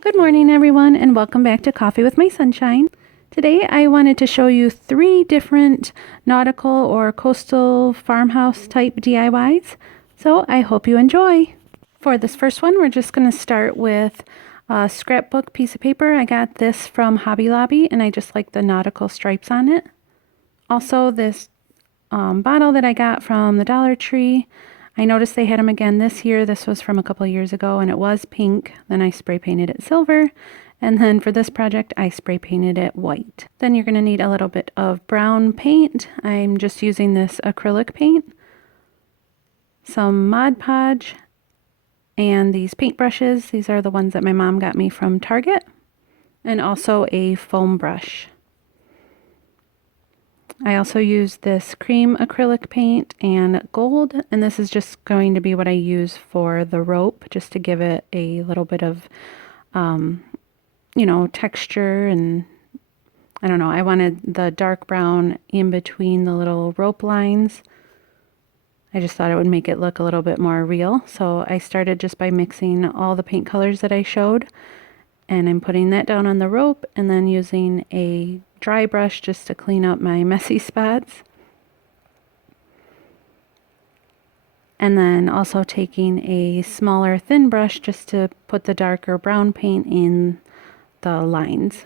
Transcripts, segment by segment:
Good morning, everyone, and welcome back to Coffee with My Sunshine. Today I wanted to show you 3 different nautical or coastal farmhouse type DIYs, so I hope you enjoy. For this first one, we're just going to start with a scrapbook piece of paper. I got this from Hobby Lobby, and I just like the nautical stripes on it. Also, this bottle that I got from the Dollar Tree. I noticed they had them again this year. This was from a couple of years ago, and it was pink. Then I spray painted it silver. And then for this project, I spray painted it white. Then you're going to need a little bit of brown paint. I'm just using this acrylic paint, some Mod Podge, and these paint brushes. These are the ones that my mom got me from Target, and also a foam brush. I also use this cream acrylic paint and gold, and this is just going to be what I use for the rope, just to give it a little bit of, texture. And I don't know, I wanted the dark brown in between the little rope lines. I just thought it would make it look a little bit more real. So I started just by mixing all the paint colors that I showed, and I'm putting that down on the rope and then using a dry brush just to clean up my messy spots. And then also taking a smaller thin brush just to put the darker brown paint in the lines.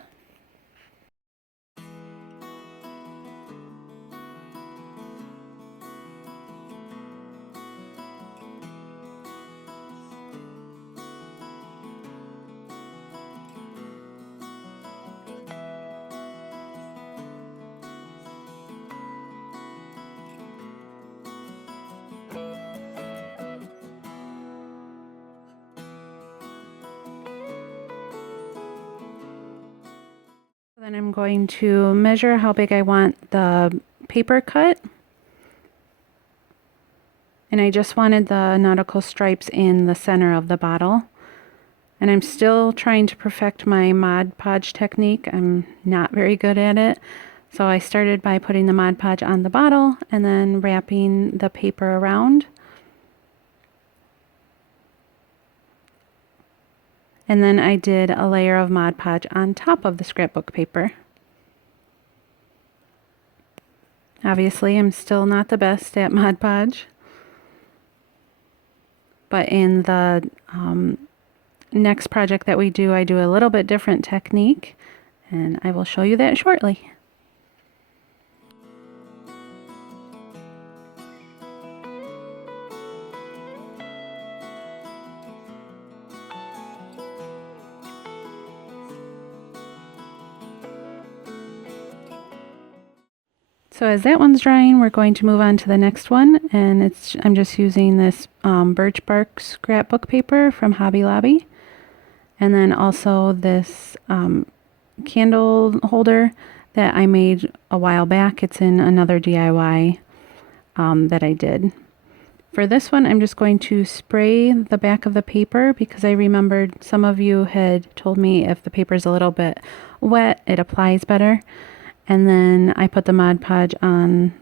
Then I'm going to measure how big I want the paper cut. And I just wanted the nautical stripes in the center of the bottle. And I'm still trying to perfect my Mod Podge technique. I'm not very good at it. So I started by putting the Mod Podge on the bottle and then wrapping the paper around. And then I did a layer of Mod Podge on top of the scrapbook paper. Obviously, I'm still not the best at Mod Podge. But in the next project that we do, I do a little bit different technique, and I will show you that shortly. So as that one's drying, we're going to move on to the next one, and I'm just using this birch bark scrapbook paper from Hobby Lobby, and then also this candle holder that I made a while back. It's in another DIY that I did. For this one, I'm just going to spray the back of the paper because I remembered some of you had told me if the paper is a little bit wet, it applies better. And then I put the Mod Podge on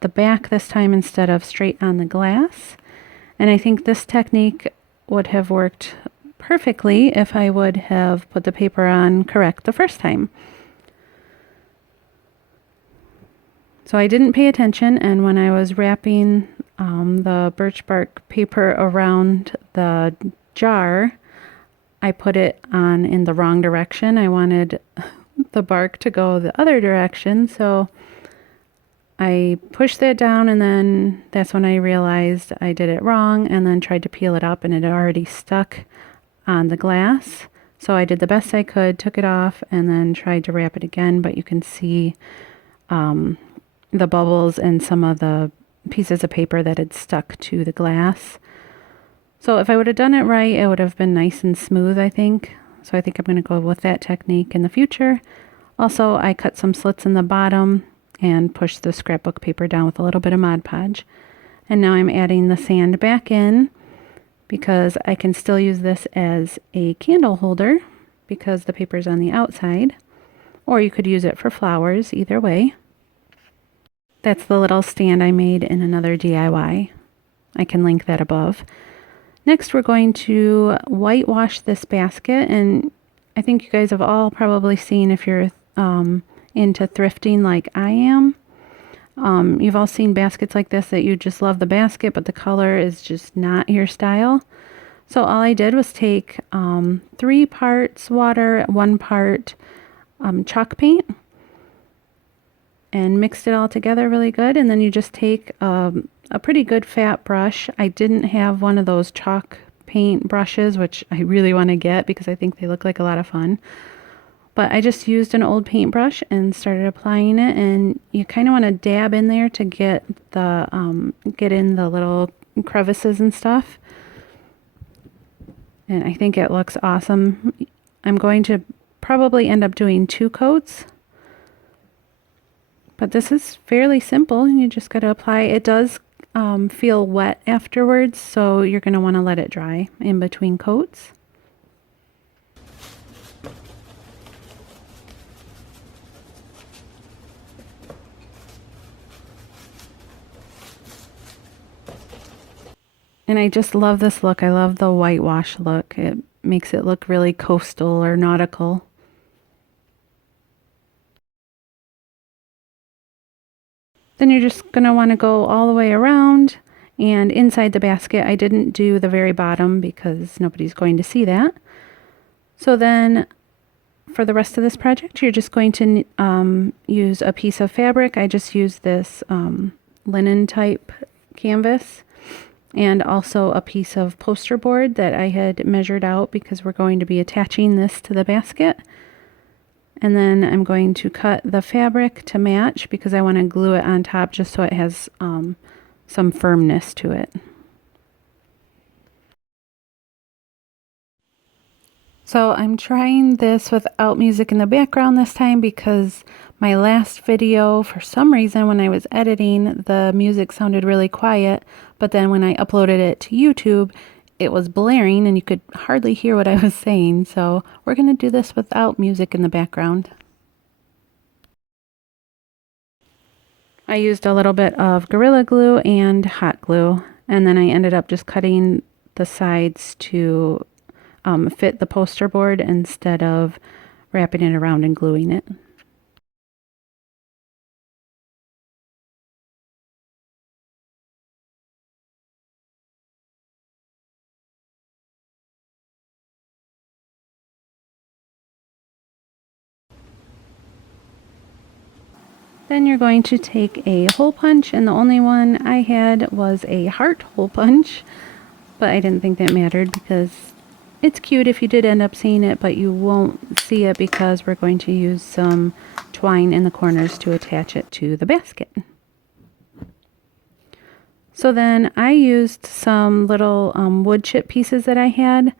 the back this time instead of straight on the glass. And I think this technique would have worked perfectly if I would have put the paper on correct the first time. So I didn't pay attention, and when I was wrapping the birch bark paper around the jar, I put it on in the wrong direction. I wanted the bark to go the other direction, so I pushed that down, and then that's when I realized I did it wrong, and then tried to peel it up, and it had already stuck on the glass. So I did the best I could, took it off, and then tried to wrap it again, but you can see the bubbles and some of the pieces of paper that had stuck to the glass. So if I would have done it right, it would have been nice and smooth, I think. So I think I'm going to go with that technique in the future. Also, I cut some slits in the bottom and pushed the scrapbook paper down with a little bit of Mod Podge. And now I'm adding the sand back in because I can still use this as a candle holder because the paper is on the outside. Or you could use it for flowers, either way. That's the little stand I made in another DIY. I can link that above. Next, we're going to whitewash this basket, and I think you guys have all probably seen, if you're into thrifting like I am. You've all seen baskets like this that you just love the basket, but the color is just not your style. So all I did was take 3 parts water, 1 part chalk paint, and mixed it all together really good. And then you just take a pretty good fat brush. I didn't have one of those chalk paint brushes, which I really want to get because I think they look like a lot of fun. But I just used an old paintbrush and started applying it, and you kind of want to dab in there to get in the little crevices and stuff. And I think it looks awesome. I'm going to probably end up doing 2 coats. But this is fairly simple, and you just got to apply. It does feel wet afterwards, so you're going to want to let it dry in between coats. And I just love this look. I love the whitewash look. It makes it look really coastal or nautical. Then you're just going to want to go all the way around, and inside the basket I didn't do the very bottom because nobody's going to see that. So then for the rest of this project you're just going to use a piece of fabric. I just used this linen type canvas, and also a piece of poster board that I had measured out because we're going to be attaching this to the basket. And then I'm going to cut the fabric to match because I want to glue it on top just so it has some firmness to it. So I'm trying this without music in the background this time because my last video, for some reason when I was editing, the music sounded really quiet, but then when I uploaded it to YouTube, it was blaring and you could hardly hear what I was saying. So we're going to do this without music in the background. I used a little bit of Gorilla Glue and hot glue, and then I ended up just cutting the sides to fit the poster board instead of wrapping it around and gluing it. Then you're going to take a hole punch, and the only one I had was a heart hole punch, but I didn't think that mattered because it's cute if you did end up seeing it, but you won't see it because we're going to use some twine in the corners to attach it to the basket. So then I used some little wood chip pieces that I had.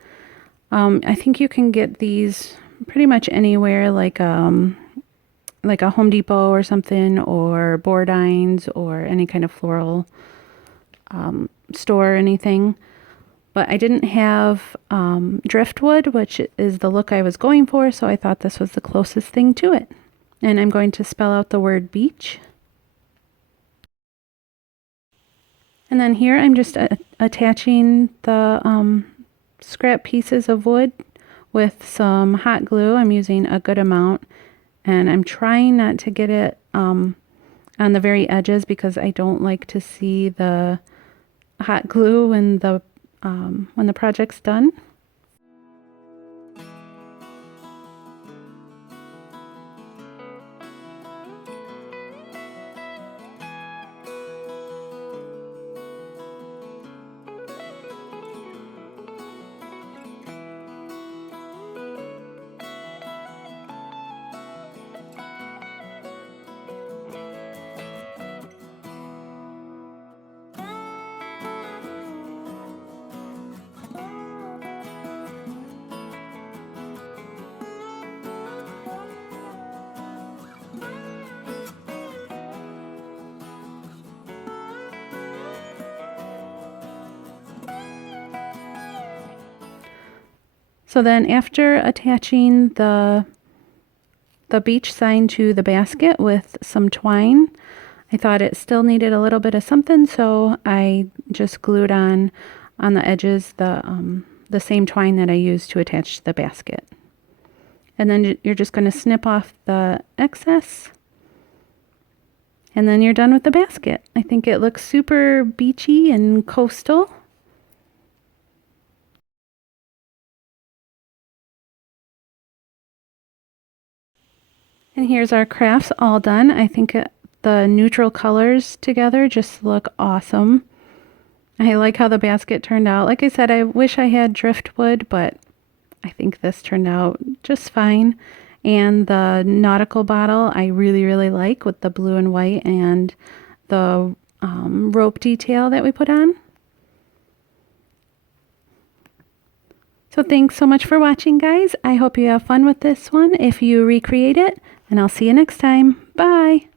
I think you can get these pretty much anywhere, like a Home Depot or something, or Bordines, or any kind of floral store or anything. But I didn't have driftwood, which is the look I was going for, so I thought this was the closest thing to it. And I'm going to spell out the word beach. And then here I'm just attaching the scrap pieces of wood with some hot glue. I'm using a good amount, and I'm trying not to get it on the very edges because I don't like to see the hot glue when the project's done. So then after attaching the beach sign to the basket with some twine, I thought it still needed a little bit of something, so I just glued on the edges the same twine that I used to attach the basket. And then you're just going to snip off the excess. And then you're done with the basket. I think it looks super beachy and coastal. And here's our crafts all done. I think the neutral colors together just look awesome. I like how the basket turned out. Like I said, I wish I had driftwood, but I think this turned out just fine. And the Nautical bottle I really, really like with the blue and white and the rope detail that we put on. So thanks so much for watching, guys. I hope you have fun with this one if you recreate it, and I'll see you next time. Bye!